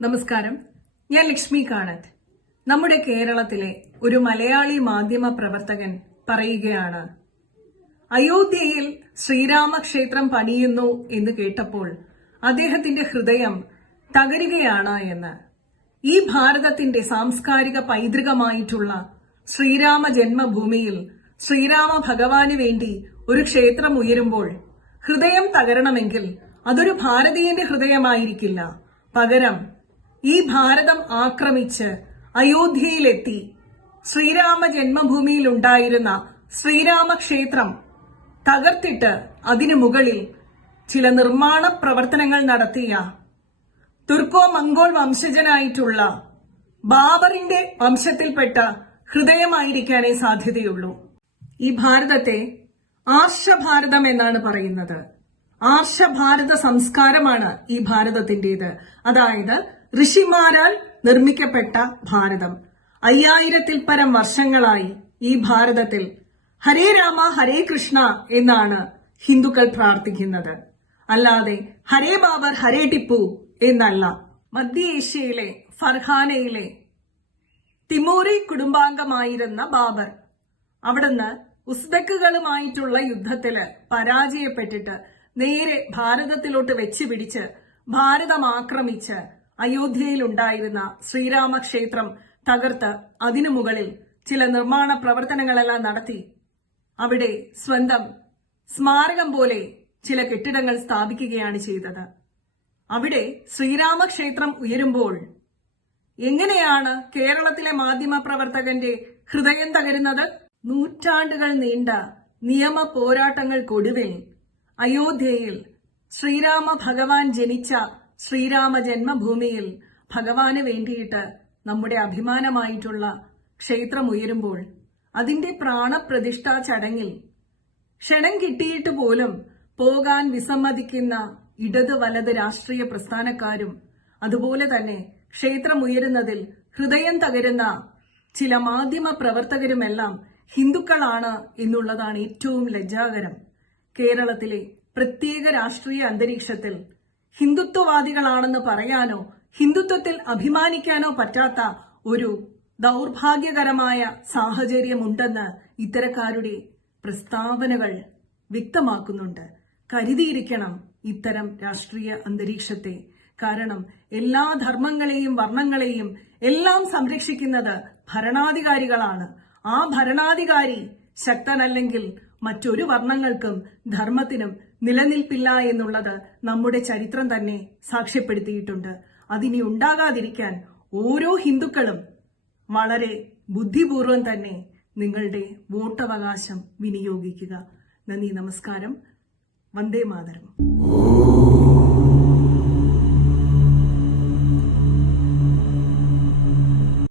നമസ്കാരം. ഞാൻ ലക്ഷ്മി കാണത്ത് നമ്മുടെ കേരളത്തിലെ ഒരു മലയാളി മാധ്യമ പ്രവർത്തകൻ പറയുകയാണ് അയോധ്യയിൽ ശ്രീരാമക്ഷേത്രം പണിയുന്നു എന്ന് കേട്ടപ്പോൾ അദ്ദേഹത്തിന്റെ ഹൃദയം തകരുകയാണ് എന്ന്. ഈ ഭാരതത്തിന്റെ സാംസ്കാരിക പൈതൃകമായിട്ടുള്ള ശ്രീരാമ ജന്മഭൂമിയിൽ ശ്രീരാമ ഭഗവാന് വേണ്ടി ഒരു ക്ഷേത്രം ഉയരുമ്പോൾ ഹൃദയം തകരണമെങ്കിൽ അതൊരു ഭാരതീയന്റെ ഹൃദയമായിരിക്കില്ല. പകരം ഈ ഭാരതം ആക്രമിച്ച് അയോധ്യയിലെത്തി. ശ്രീരാമ ജന്മഭൂമിയിൽ ഉണ്ടായിരുന്ന ശ്രീരാമക്ഷേത്രം തകർത്തിട്ട് അതിനു മുകളിൽ ചില നിർമ്മാണ പ്രവർത്തനങ്ങൾ നടത്തിയ തുർക്കോ മംഗോൾ വംശജനായിട്ടുള്ള ബാബറിന്റെ വംശത്തിൽപ്പെട്ട ഹൃദയമായിരിക്കാനേ സാധ്യതയുള്ളൂ. ഈ ഭാരതത്തെ ആർഷഭാരതം എന്നാണ് പറയുന്നത്. ആർഷഭാരത സംസ്കാരമാണ് ഈ ഭാരതത്തിന്റേത് അതായത് ഋഷിമാരാൽ നിർമ്മിക്കപ്പെട്ട ഭാരതം. അയ്യായിരത്തിൽ പരം വർഷങ്ങളായി ഈ ഭാരതത്തിൽ ഹരേ രാമ ഹരേ കൃഷ്ണ എന്നാണ് ഹിന്ദുക്കൾ പ്രാർത്ഥിക്കുന്നത്. അല്ലാതെ ഹരേ ബാബർ ഹരേ ടിപ്പു എന്നല്ല മധ്യേഷ്യയിലെ ഫർഹാനയിലെ തിമൂറി കുടുംബാംഗമായിരുന്ന ബാബർ അവിടുന്ന് ഉസ്ബെക്കുകളുമായിട്ടുള്ള യുദ്ധത്തിൽ പരാജയപ്പെട്ടിട്ട് നേരെ ഭാരതത്തിലോട്ട് വെച്ച് പിടിച്ച് ഭാരതം ആക്രമിച്ച് അയോധ്യയിലുണ്ടായിരുന്ന ശ്രീരാമക്ഷേത്രം തകർത്ത് അതിനു മുകളിൽ ചില നിർമ്മാണ പ്രവർത്തനങ്ങളെല്ലാം നടത്തി. അവിടെ സ്വന്തം സ്മാരകം പോലെ ചില കെട്ടിടങ്ങൾ സ്ഥാപിക്കുകയാണ് ചെയ്തത്. അവിടെ ശ്രീരാമക്ഷേത്രം ഉയരുമ്പോൾ എങ്ങനെയാണ് കേരളത്തിലെ മാധ്യമ പ്രവർത്തകന്റെ ഹൃദയം തകരുന്നത്? നൂറ്റാണ്ടുകൾ നീണ്ട നിയമ പോരാട്ടങ്ങൾക്കൊടുവിൽ അയോധ്യയിൽ ശ്രീരാമ ഭഗവാൻ ജനിച്ച ശ്രീരാമ ജന്മഭൂമിയിൽ ഭഗവാന് വേണ്ടിയിട്ട് നമ്മുടെ അഭിമാനമായിട്ടുള്ള ക്ഷേത്രം ഉയരുമ്പോൾ അതിന്റെ പ്രാണപ്രതിഷ്ഠാ ചടങ്ങിൽ ക്ഷണം കിട്ടിയിട്ട് പോലും പോകാൻ വിസമ്മതിക്കുന്ന ഇടത് വലത് രാഷ്ട്രീയ പ്രസ്ഥാനക്കാരും അതുപോലെ തന്നെ ക്ഷേത്രം ഉയരുന്നതിൽ ഹൃദയം തകരുന്ന ചില മാധ്യമ പ്രവർത്തകരുമെല്ലാം ഹിന്ദുക്കളാണ് എന്നുള്ളതാണ് ഏറ്റവും ലജ്ജാകരം. കേരളത്തിലെ പ്രത്യേക രാഷ്ട്രീയ അന്തരീക്ഷത്തിൽ ഹിന്ദുത്വവാദികളാണെന്ന് പറയാനോ ഹിന്ദുത്വത്തിൽ അഭിമാനിക്കാനോ പറ്റാത്ത ഒരു ദൗർഭാഗ്യകരമായ സാഹചര്യമുണ്ടെന്ന് ഇത്തരക്കാരുടെ പ്രസ്താവനകൾ വ്യക്തമാക്കുന്നുണ്ട്. കരുതിയിരിക്കണം ഇത്തരം രാഷ്ട്രീയ അന്തരീക്ഷത്തെ. കാരണം എല്ലാ ധർമ്മങ്ങളെയും വർണങ്ങളെയും എല്ലാം സംരക്ഷിക്കുന്നത് ഭരണാധികാരികളാണ്. ആ ഭരണാധികാരി ശക്തനല്ലെങ്കിൽ മറ്റൊരു വർണങ്ങൾക്കും ധർമ്മത്തിനും നിലനിൽപ്പില്ല എന്നുള്ളത് നമ്മുടെ ചരിത്രം തന്നെ സാക്ഷ്യപ്പെടുത്തിയിട്ടുണ്ട്. അതിനി ഉണ്ടാകാതിരിക്കാൻ ഓരോ ഹിന്ദുക്കളും വളരെ ബുദ്ധിപൂർവം തന്നെ നിങ്ങളുടെ വോട്ടവകാശം വിനിയോഗിക്കുക. നന്ദി നമസ്കാരം. വന്ദേ മാതരം.